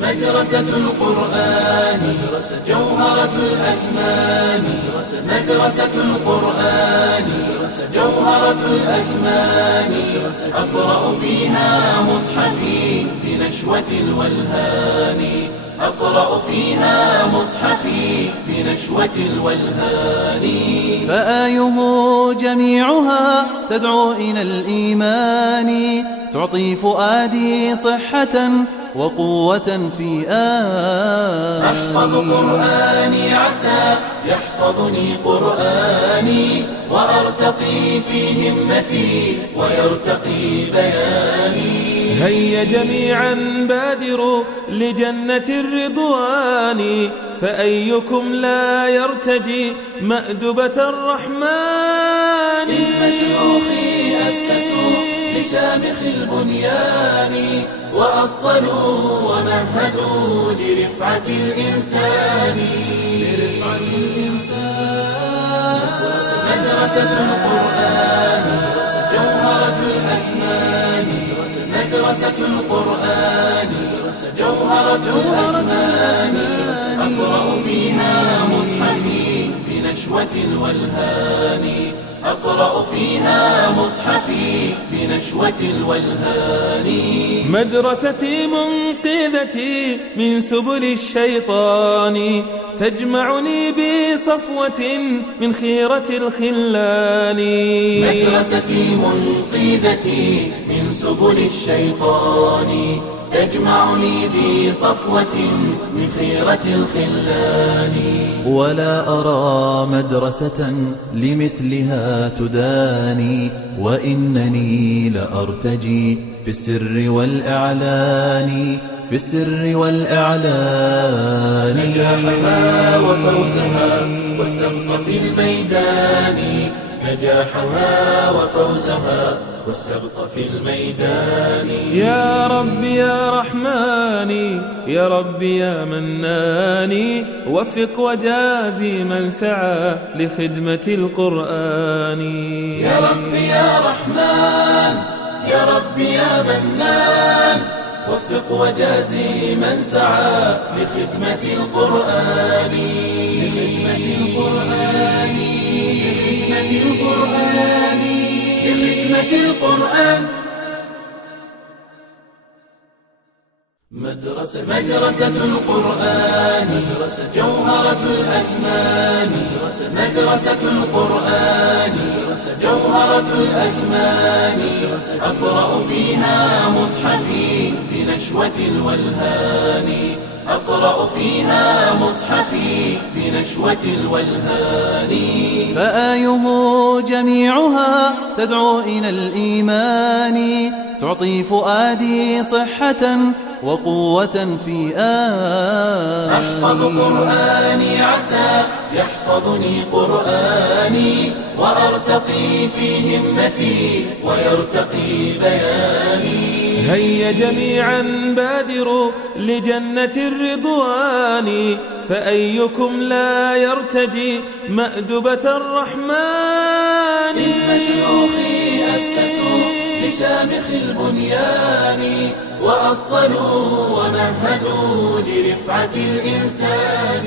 مدرسة القرآن جوهرة الأزمان. مدرسة القرآن جوهرة الأزمان. أقرأ فيها مصحفي بنشوة الولهان. أقرأ فيها مصحفي بنشوة الولهان. فآيه جميعها تدعو إلى الإيمان، تعطي فؤادي صحة وقوة في أحفظ قرآني عسى يحفظني قرآني، وأرتقي في همتي ويرتقي بياني. هيا جميعا بادروا لجنة الرضوان، فأيكم لا يرتجي مأدبة الرحمن. إن شيوخي أسسوا لشامخ البنيان، وأصلوا ومهدوا لرفعة الإنسان. مدرسة القرآن جوهرة الأزمان. مدرسة القرآن جوهرة الأزمان. أقرأ فيها مصحفي بنشوة الولهان. أقرأ فيها مصحفي بنشوة الولهان. مدرستي منقذتي من سبل الشيطان، تجمعني بصفوة من خيرة الخلان. مدرستي منقذتي من سبل الشيطان، تجمعني بصفوة من خيرة الخلان. ولا أرى مدرسة لمثلها تداني، وإنني لأرتجي في السر والإعلان. في السر والإعلان. نجاحها وفوزها والسبق في الميدان. نجاحها وفوزها والسبق في الميدان. يا رب يا رحماني، يا رب يا مناني، وفق وجازي من سعى لخدمة القرآن. يا رب يا رحمن، يا رب يا منان، وفق وجازي من سعى لخدمة القرآن. لخدمة القرآن. لخدمة القرآن. لخدمة القرآن. مدرسة القرآن جوهرة الأزمان. مدرسة القرآن جوهرة الأزمان. أقرأ فيها مصحفي بنشوة الولهان. أقرأ فيها مصحفي بنشوة الولهان. فآيه جميعها تدعو إلى الإيمان، تعطي فؤادي صحة وقوة في أحفظ قرآني عسى يحفظني قرآني، وأرتقي في همتي ويرتقي بياني. هيا جميعا بادروا لجنة الرضوان، فأيكم لا يرتجي مأدبة الرحمن. إن شيوخي أسسوا لشامخ البنيان، وأصلوا ومهدوا لرفعة الإنسان.